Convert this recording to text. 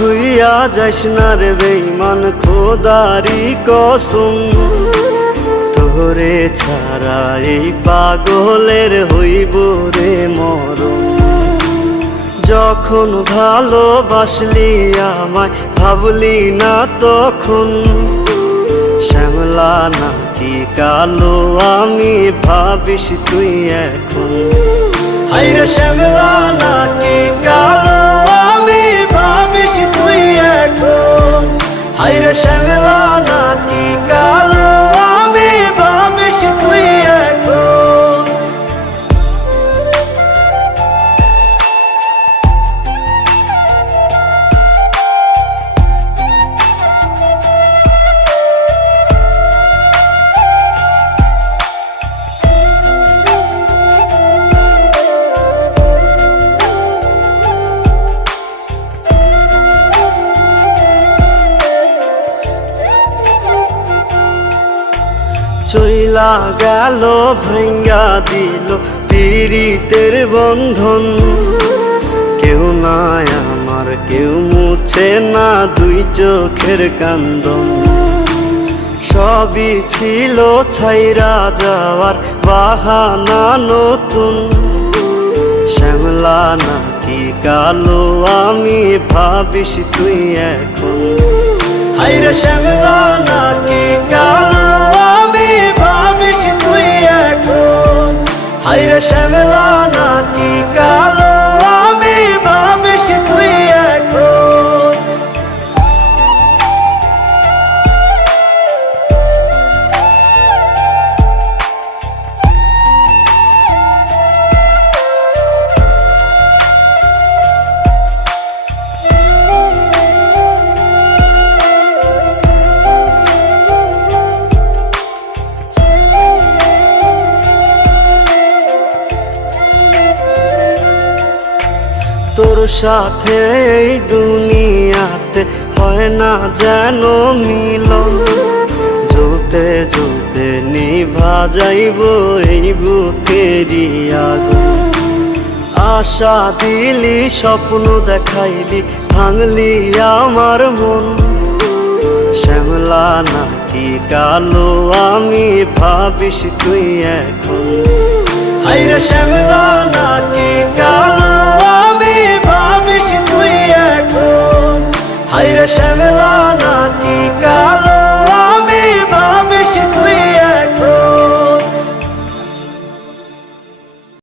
ভুইয়া যাইস না রে বেঈমান, খোদারি কসম তোরে ছাড়া এই পাগলের হইব রে মরণ। যখন ভালোবাসলি আমায় ভাবলি না তখন, শ্যামলা নাকি কালো আমি ভাবিস তুই এখন। হায়রে শ্যামলা নাকি কালো আমি ভাবিস তুই এখন। হায়রে শ্যামলা নাকি কালো আমি ভাবিস তুই এখন। চইলা গেল ভাঙ্গা দিল পীড়িতের বন্ধন, কেউ নাই আমার কেউ মুছে না দুই চোখের কান্দন। সবই ছিল ছাইরা যাওয়ার বাহানা নতুন, শ্যামলা নাকি কালো আমি ভাবিস তুই এখন। হায়রে শ্যামলা নাকি কালো আমি ভাবিস তুই এখন। হায়রে শ্যামলা নাকি কালো আমি ভাবিস তুই এখন। তোর সাথে এই দুনিয়াতে হয় না যেন মিলন, জ্বলতে জ্বলতে নিভা যাইব এই বুকেরই আগুন। আশা দিলি স্বপ্ন দেখাইলি ভাঙলি আমার মন, শ্যামলা নাকি কালো আমি ভাবিস তুই এখন। হায়রে শ্যামলা নাকি কালো